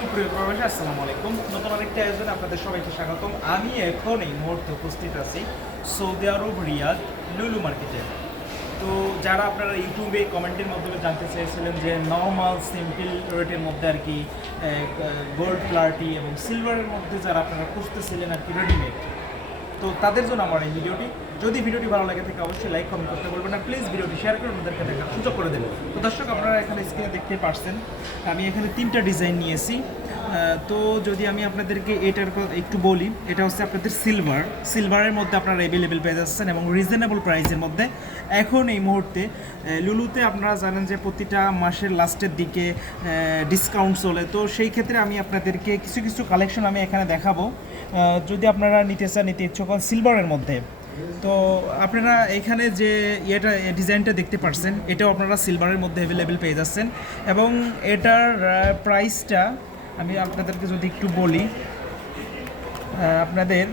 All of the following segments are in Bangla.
সুপ্রিয় প্রবাসী আসসালামু আলাইকুম। নতুন আরেকটি আয়োজনে আপনাদের সবাইকে স্বাগতম। আমি এখন এই মুহূর্তে উপস্থিত আছি সৌদি আরব রিয়াদ লুলু মার্কেটে। তো যারা আপনারা ইউটিউবে কমেন্টের মাধ্যমে জানতে চেয়েছিলেন যে নর্মাল সিম্পল রেটের মধ্যে আর কি গোল্ড প্লাটি এবং সিলভারের মধ্যে যারা আপনারা খুঁজতেছিলেন আর কি রেডিমেড, তো তাদের জন্য আমার এই ভিডিওটি। যদি ভিডিওটি ভালো লাগে থাকে অবশ্যই লাইক কমেন্ট করতে বলবেন না, প্লিজ ভিডিওটি শেয়ার করে ওদেরকে দেখার সুযোগ করে দেবেন। তো দর্শক, আপনারা এখানে স্ক্রিনে দেখতে পাচ্ছেন আমি এখানে 3টা ডিজাইন নিয়েছি। তো যদি আমি আপনাদেরকে এটার একটু বলি, এটা হচ্ছে আপনাদের সিলভারের মধ্যে আপনারা অ্যাভেলেবেল পেয়ে যাচ্ছেন এবং রিজনেবল প্রাইসের মধ্যে। এখন এই মুহূর্তে লুলুতে আপনারা জানেন যে প্রতিটা মাসের লাস্টের দিকে ডিসকাউন্ট চলে, তো সেই ক্ষেত্রে আমি আপনাদেরকে কিছু কিছু কালেকশন আমি এখানে দেখাবো। যদি আপনারা নিতে ইচ্ছুক হন সিলভারের মধ্যে, তো আপনারা এখানে যে ডিজাইনটা দেখতে পাচ্ছেন এটাও আপনারা সিলভারের মধ্যে অ্যাভেলেবেল পেয়ে যাচ্ছেন এবং এটার প্রাইসটা আমি আপনাদেরকে যদি একটু বলি, আপনাদের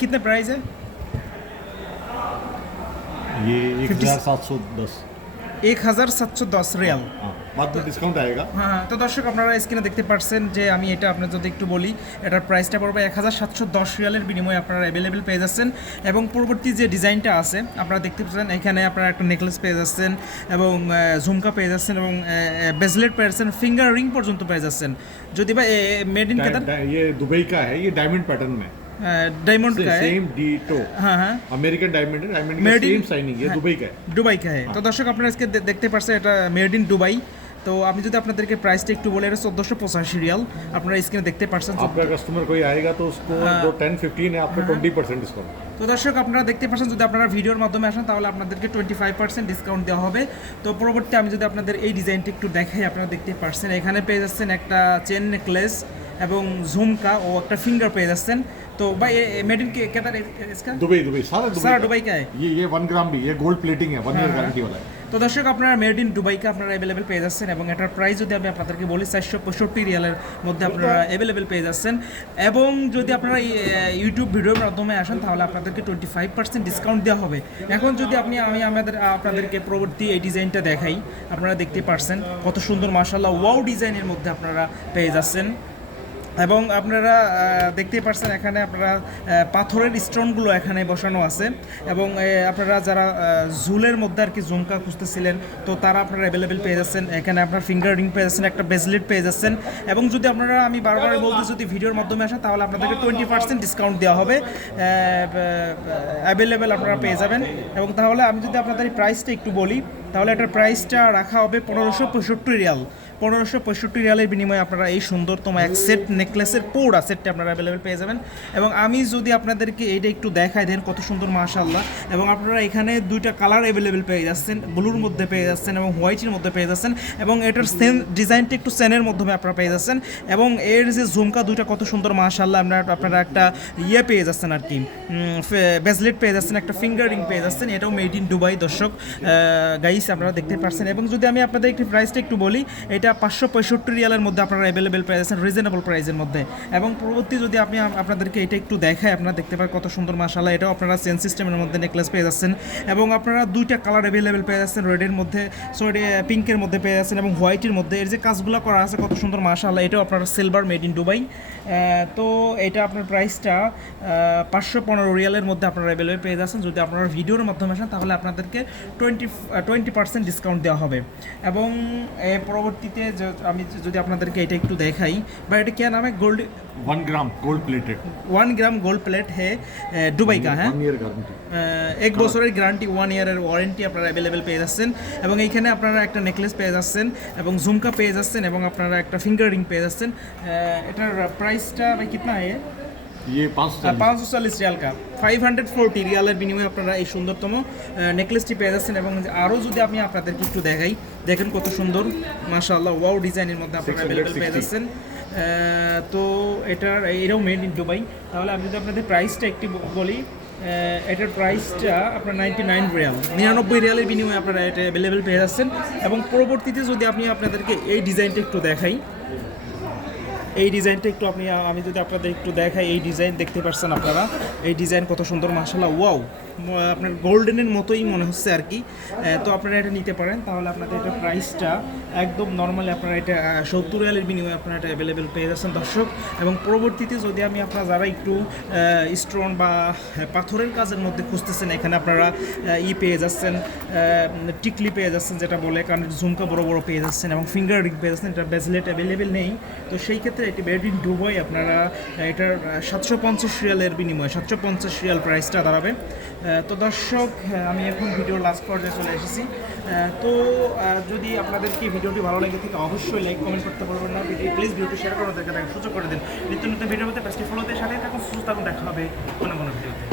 कितने प्राइस है? ये 1710 1710 রিয়াল। बाद में डिस्काउंट आएगा। হ্যাঁ, তো দর্শক আপনারা স্ক্রিনে দেখতে পাচ্ছেন যে আমি এটা আপনার যদি একটু বলি, এটার প্রাইসটা পড়বে 1710 রিয়ালের বিনিময়ে আপনারা অ্যাভেলেবেল পেয়ে যাচ্ছেন। এবং পরবর্তী যে ডিজাইনটা আছে আপনারা দেখতে পাচ্ছেন, এখানে আপনারা একটা নেকলেস পেয়ে যাচ্ছেন এবং ঝুমকা পেয়ে যাচ্ছেন এবং ব্রেসলেট পেয়ে যাচ্ছেন, ফিঙ্গার রিং পর্যন্ত পেয়ে যাচ্ছেন। যদি বা মেড ইন কাতার, ये दुबई का है, ये डायमंड पैटर्न में डायमंड का है। Same ditto. हाँ हाँ, अमेरिकन डायमंड है, डायमंड का Made in- सेम साइनिंग, ये दुबई का है। দুবাই কা হ্যাঁ। তো দর্শক আপনারা আজকে দেখতে পাচ্ছেন এটা মেড ইন দুবাই। তো আমি যদি আপনাদেরকে প্রাইসটা একটু বলে, এটা 1485 রিয়াল। আপনারা স্ক্রিনে দেখতে পাচ্ছেন। आपका कस्टमर कोई आएगा तो उसको जो 10-15 है आपको 20% डिस्काउंट। তো দর্শক আপনারা দেখতে পাচ্ছেন, যদি আপনারা ভিডিওর মাধ্যমে আসেন তাহলে আপনাদেরকে 25% ডিসকাউন্ট দেওয়া হবে। তো পরবর্তী আমি যদি আপনাদের এই ডিজাইনটা একটু দেখাই, আপনারা দেখতে পাচ্ছেন এখানে পেয়ে যাচ্ছেন একটা চেন নেকলেস এবং ঝুমকা ও একটা ফিঙ্গার পেয়ে যাচ্ছেন। তো ভাই মেড ইন কেতার इसका दुबई दुबई सारा सारा का। दुबई का है। ये 1 ग्राम भी, ये गोल्ड प्लेटिंग है, 1 ईयर गारंटी वाला है। তো দর্শক আপনারা মেড ইন দুবাইকে আপনারা অ্যাভেলেবেল পেয়ে যাচ্ছেন এবং এটার প্রাইস যদি আমি আপনাদেরকে বলি 465 রিয়ালের মধ্যে আপনারা অ্যাভেলেবেল পেয়ে যাচ্ছেন। এবং যদি আপনারা ইউটিউব ভিডিওর মাধ্যমে আসেন তাহলে আপনাদেরকে 25% ডিসকাউন্ট দেওয়া হবে। এখন যদি আমি আপনাদেরকে পরবর্তী এই ডিজাইনটা দেখাই, আপনারা দেখতে পাচ্ছেন কত সুন্দর মাশাআল্লাহ ওয়াও ডিজাইনের মধ্যে আপনারা পেয়ে যাচ্ছেন। এবং আপনারা দেখতেই পাচ্ছেন এখানে আপনারা পাথরের স্টোনগুলো এখানে বসানো আছে এবং আপনারা যারা ঝুলের মধ্যে আর কি ঝুমকা খুঁজতেছিলেন তো তারা আপনারা অ্যাভেলেবেল পেয়ে যাচ্ছেন। এখানে আপনার ফিঙ্গার রিং পেয়ে যাচ্ছেন, একটা ব্রেসলেট পেয়ে যাচ্ছেন। এবং যদি আপনারা আমি বারবার বলতে যদি ভিডিওর মাধ্যমে আসেন তাহলে আপনাদেরকে 20% ডিসকাউন্ট দেওয়া হবে, অ্যাভেলেবেল আপনারা পেয়ে যাবেন। এবং তাহলে আমি যদি আপনাদের এই প্রাইসটা একটু বলি, তাহলে এটার প্রাইসটা রাখা হবে 1565 রিয়াল। 1565 রিয়ালের বিনিময়ে আপনারা এই সুন্দরতম এক সেট নেকলেসের পুরো সেটটা আপনারা অ্যাভেলেবেল পেয়ে যাবেন। এবং আমি যদি আপনাদেরকে এইটা একটু দেখাই দেন কত সুন্দর মাশাআল্লাহ। এবং আপনারা এখানে 2টা কালার অ্যাভেলেবেল পেয়ে যাচ্ছেন, ব্লুর মধ্যে পেয়ে যাচ্ছেন এবং হোয়াইটের মধ্যে পেয়ে যাচ্ছেন। এবং এটার ডিজাইনটা একটু সেনের মাধ্যমে আপনারা পেয়ে যাচ্ছেন। এবং এর যে ঝুমকা 2টা কত সুন্দর মাশাআল্লাহ, আপনারা একটা পেয়ে যাচ্ছেন আর কি, ব্রেসলেট পেয়ে যাচ্ছেন, একটা ফিঙ্গার রিং পেয়ে যাচ্ছেন। এটাও মেড ইন দুবাই দর্শক গাইস আপনারা দেখতে পাচ্ছেন। এবং যদি আমি আপনাদের একটি প্রাইসটা একটু বলি, এটা 565 রিয়ালের মধ্যে আপনারা অ্যাভেলেবেল পেয়ে যাচ্ছেন রিজনেবল প্রাইসের মধ্যে। এবং পরবর্তী যদি আমি আপনাদেরকে এটা একটু দেখাই, আপনারা দেখতে পারেন কত সুন্দর মাশাআল্লাহ, এটাও আপনারা চেন সিস্টেমের মধ্যে নেকলেস পেয়ে যাচ্ছেন। এবং আপনারা 2টা কালার অ্যাভেলেবেল পেয়ে যাচ্ছেন, রেডের মধ্যে পিঙ্কের মধ্যে পেয়ে যাচ্ছেন এবং হোয়াইটের মধ্যে। এর যে কাজগুলো করা আছে কত সুন্দর মাশাআল্লাহ, এটাও আপনারা সিলভার মেড ইন দুবাই। তো এটা আপনার প্রাইসটা 515 রিয়ালের মধ্যে আপনারা অ্যাভেলেবেল পেয়ে যাচ্ছেন। যদি আপনারা ভিডিওর মাধ্যমে আসেন তাহলে আপনাদেরকে 20% ডিসকাউন্ট দেওয়া হবে। এবং পরবর্তীতে আমি যদি আপনাদেরকে এটা একটু দেখাই, বা এটা क्या नाम है? गोल्ड 1 ग्राम गोल्ड प्लेटेड, 1 গ্রাম গোল্ড প্লেট है দুবাই का है। 1 ईयर गारंटी। 1 বছরের গ্যারান্টি, 1 ইয়ারের ওয়ারেন্টি আপনারা অ্যাভেলেবেল পেয়ে যাচ্ছেন। এবং এইখানে আপনারা একটা নেকলেস পেয়ে যাচ্ছেন এবং ঝুমকা পেয়ে যাচ্ছেন এবং আপনারা একটা ফিঙ্গার রিং পেয়ে যাচ্ছেন। এটার প্রাইসটা ভাই কিतना है? ये 540। 540 রিয়াল কা 540 রিয়ালের বিনিময়ে আপনারা এই সুন্দরতম নেকলেসটি পেয়ে যাচ্ছেন। এবং আরও যদি আমি আপনাদেরকে একটু দেখাই, দেখেন কত সুন্দর মাশাআল্লাহ ওয়াও ডিজাইনের মধ্যে আপনারা অ্যাভেলেবেল পেয়ে যাচ্ছেন। তো এটাও মেড ইন দুবাই। তাহলে আমি যদি আপনাদের প্রাইসটা একটু বলি, এটার প্রাইসটা আপনার 99 রিয়াল, 99 রিয়ালের বিনিময়ে আপনারা এটা অ্যাভেলেবেল পেয়ে যাচ্ছেন। এবং পরবর্তীতে যদি আমি আপনাদেরকে এই ডিজাইনটা একটু দেখাই, এই ডিজাইনটা একটু আমি যদি আপনাদের একটু দেখাই, এই ডিজাইন দেখতে পাচ্ছেন আপনারা, এই ডিজাইন কত সুন্দর মাশাআল্লাহ, ওয়াও, আপনার গোল্ডেনের মতোই মনে হচ্ছে আর কি। তো আপনারা এটা নিতে পারেন, তাহলে আপনাদের এটা প্রাইসটা একদম নর্মালি আপনারা এটা 70 রিয়ালের বিনিময়ে আপনারা এটা অ্যাভেলেবেল পেয়ে যাচ্ছেন দর্শক। এবং পরবর্তীতে যদি আমি আপনারা যারা একটু স্টোন বা পাথরের কাজের মধ্যে খুঁজতেছেন, এখানে আপনারা পেয়ে যাচ্ছেন, টিকলি পেয়ে যাচ্ছেন যেটা বলে, কারণ ঝুমকা বড় বড় পেয়ে যাচ্ছেন, এবং ফিঙ্গার রিং পেয়ে যাচ্ছেন। এটা ব্রেসলেট অ্যাভেলেবেল নেই, তো সেই ক্ষেত্রে এটি মেড ইন দুবাই আপনারা এটার 750 রিয়ালের বিনিময়ে 750 রিয়াল প্রাইসটা দাঁড়াবে। তো দর্শক, আমি এখন ভিডিওর লাস্ট পর্যায়ে চলে এসেছি। তো যদি আপনাদেরকে ভিডিওটি ভালো লাগে থাকে অবশ্যই লাইক কমেন্ট করতে পারবেন না, প্লিজ ভিডিওটি শেয়ার করে তাকে সুযোগ করে দিন। নিত্য নতুন ভিডিও মধ্যে পেজটি ফলো দিয়ে সাথে থাকুন, সুস্থ থাকুন, দেখা হবে কোনো ভিডিওতে।